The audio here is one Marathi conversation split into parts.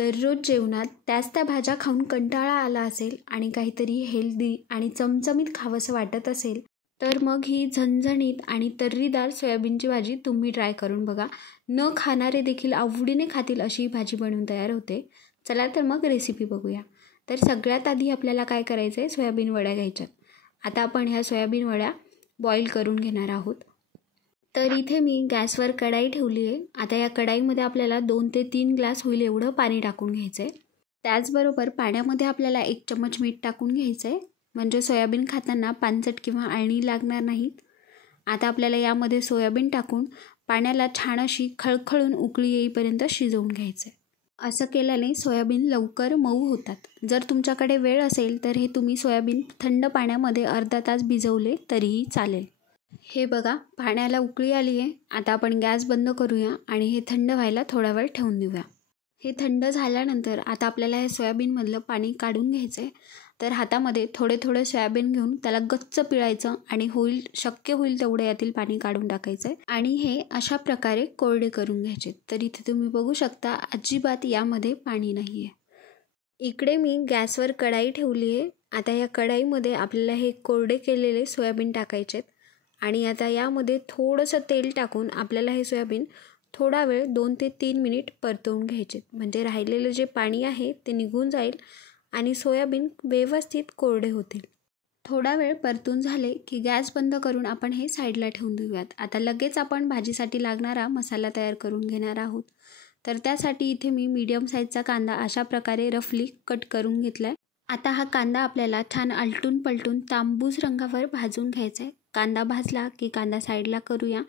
दररोज जेवणात त्याच त्या भाज्या खाऊन कंटाळा आला असेल आणि काहीतरी हेल्दी आणि चमचमीत खावंसं वाटत असेल तर मग ही झणझणीत आणि तर्रीदार सोयाबीनची भाजी तुम्ही ट्राय करून बघा. न खाणारे देखील आवडीने खातील अशी ही भाजी बनवून तयार होते. चला तर मग रेसिपी बघूया. तर सगळ्यात आधी आपल्याला काय करायचं आहे, सोयाबीन वड्या घ्यायच्यात. आता आपण ह्या सोयाबीन वड्या बॉईल करून घेणार आहोत. तर इथे मी गॅसवर कढाई ठेवली आहे. आता या कढाईमध्ये आपल्याला 2 ते 3 ग्लास होईल एवढं पाणी टाकून घ्यायचं आहे. त्याचबरोबर पाण्यामध्ये आपल्याला 1 चम्मच मीठ टाकून घ्यायचं आहे, म्हणजे सोयाबीन खाताना पानसट किंवा अळणी लागणार नाहीत. आता आपल्याला यामध्ये सोयाबीन टाकून पाण्याला छान अशी खळखळून उकळी येईपर्यंत शिजवून घ्यायचं आहे. असं केल्याने सोयाबीन लवकर मऊ होतात. जर तुमच्याकडे वेळ असेल तर हे तुम्ही सोयाबीन थंड पाण्यामध्ये अर्धा तास भिजवले तरीही चालेल. हे बघा, पाण्याला उकळी आली आहे. आता आपण गॅस बंद करूया आणि हे थंड व्हायला थोडा वेळ ठेवून देऊया. हे थंड झाल्यानंतर आता आपल्याला हे सोयाबीनमधलं पाणी काढून घ्यायचं आहे. तर हातामध्ये थोडे थोडे सोयाबीन घेऊन त्याला गच्च पिळायचं आणि शक्य होईल तेवढे यातील पाणी काढून टाकायचं आहे आणि हे अशा प्रकारे कोरडे करून घ्यायचे. तर इथे तुम्ही बघू शकता अजिबात यामध्ये पाणी नाही आहे. इकडे मी गॅसवर कढाई ठेवली आहे. आता या कढाईमध्ये आपल्याला हे कोरडे केलेले सोयाबीन टाकायचे आहेत आणि आता यामध्ये थोडंसं तेल टाकून आपल्याला हे सोयाबीन थोडा वेळ 2 ते 3 मिनिट परतवून घ्यायचे, म्हणजे राहिलेलं जे पाणी आहे ते निघून जाईल आणि सोयाबीन व्यवस्थित कोरडे होतील. थोडा वेळ परतून झाले की गॅस बंद करून आपण हे साईडला ठेवून देऊयात. आता लगेच आपण भाजीसाठी लागणारा मसाला तयार करून घेणार आहोत. तर त्यासाठी इथे मी मीडियम साईजचा कांदा अशा प्रकारे रफली कट करून घेतला आहे. आता हा कांदा आपल्याला छान आलटून पलटून तांबूस रंगावर भाजून घ्यायचा आहे. कांदा भाजला की कांदा साईडला करूया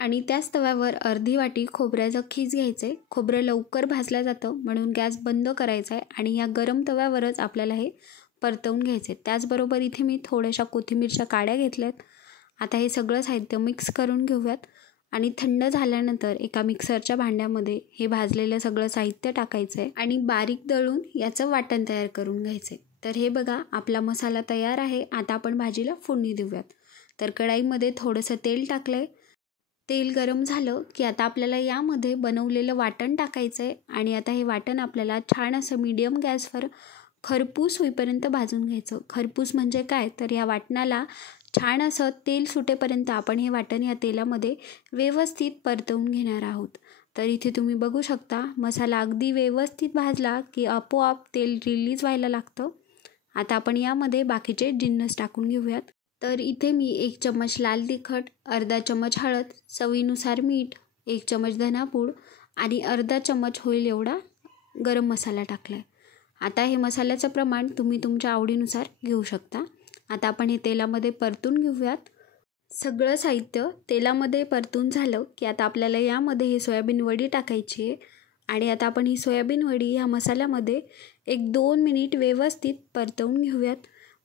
आणि त्याच तव्यावर अर्धी वाटी खोबऱ्याचं खीस घ्यायचं आहे. खोबरं लवकर भाजलं जातं म्हणून गॅस बंद करायचा आहे आणि या गरम तव्यावरच आपल्याला हे परतवून घ्यायचे. त्याचबरोबर इथे मी थोड्याशा कोथिंबीरच्या काड्या घेतल्यात. आता हे सगळं साहित्य मिक्स करून घेऊयात आणि थंड झाल्यानंतर एका मिक्सरच्या भांड्यामध्ये हे भाजलेलं सगळं साहित्य टाकायचं आहे आणि बारीक दळून याचं वाटण तयार करून घ्यायचं आहे. तर हे बघा, आपला मसाला तयार आहे. आता आपण भाजीला फोडणी देऊयात. तर कढाईमध्ये थोडंसं तेल टाकलं आहे. तेल गरम झालं की आता आपल्याला यामध्ये बनवलेलं वाटण टाकायचं आहे आणि आता हे वाटण आपल्याला छान असं मीडियम गॅसवर खरपूस होईपर्यंत भाजून घ्यायचं. खरपूस म्हणजे काय, तर या वाटणाला छान असं तेल सुटेपर्यंत आपण हे वाटण या तेलामध्ये व्यवस्थित परतवून घेणार आहोत. तर इथे तुम्ही बघू शकता मसाला अगदी व्यवस्थित भाजला की आपोआप तेल रिलीज व्हायला लागतं. आता आपण यामध्ये बाकीचे जिन्नस टाकून घेऊयात. तर इथे मी 1 चम्मच लाल तिखट, अर्धा चम्मच हळद, चवीनुसार मीठ, 1 चम्मच धनापूड आणि अर्धा चम्मच होईल एवढा गरम मसाला टाकला आहे. आता हे मसाल्याचं प्रमाण तुम्ही तुमच्या आवडीनुसार घेऊ शकता. आता आपण हे तेलामध्ये परतून घेऊयात. सगळं साहित्य तेलामध्ये परतून झालं की आता आपल्याला यामध्ये हे सोयाबीन वडी टाकायची आहे आणि आता आपण ही सोयाबीन वडी ह्या मसाल्यामध्ये 1-2 मिनिट व्यवस्थित परतवून घेऊयात,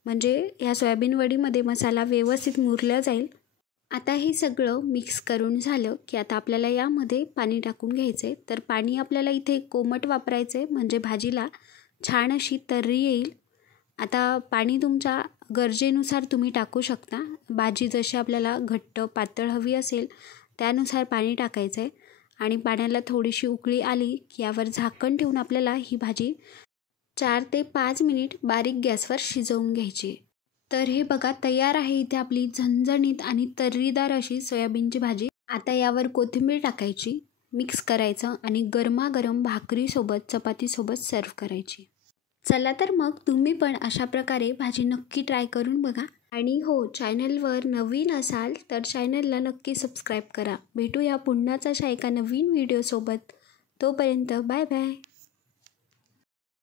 म्हणजे ह्या सोयाबीन वडीमध्ये मसाला व्यवस्थित मुरला जाईल. आता हे सगळं मिक्स करून झालं की आता आपल्याला यामध्ये पाणी टाकून घ्यायचं आहे. तर पाणी आपल्याला इथे कोमट वापरायचं आहे, म्हणजे भाजीला छान अशी तर्री येईल. आता पाणी तुमच्या गरजेनुसार तुम्ही टाकू शकता. भाजी जशी आपल्याला घट्ट पातळ हवी असेल त्यानुसार पाणी टाकायचं आहे आणि पाण्याला थोडीशी उकळी आली की यावर झाकण ठेवून आपल्याला ही भाजी 4 ते 5 मिनिट बारीक गॅसवर शिजवून घ्यायची. तर हे बघा, तयार आहे इथे आपली झणझणीत आणि तर्रीदार अशी सोयाबीनची भाजी. आता यावर कोथिंबीर टाकायची, मिक्स करायचं आणि गरमागरम भाकरीसोबत चपातीसोबत सर्व करायची. चला तर मग तुम्ही पण अशा प्रकारे भाजी नक्की ट्राय करून बघा. आणि हो, चॅनलवर नवीन असाल तर चॅनलला नक्की सबस्क्राईब करा. भेटूया पुन्हाच अशा एका नवीन व्हिडिओसोबत. तोपर्यंत बाय बाय.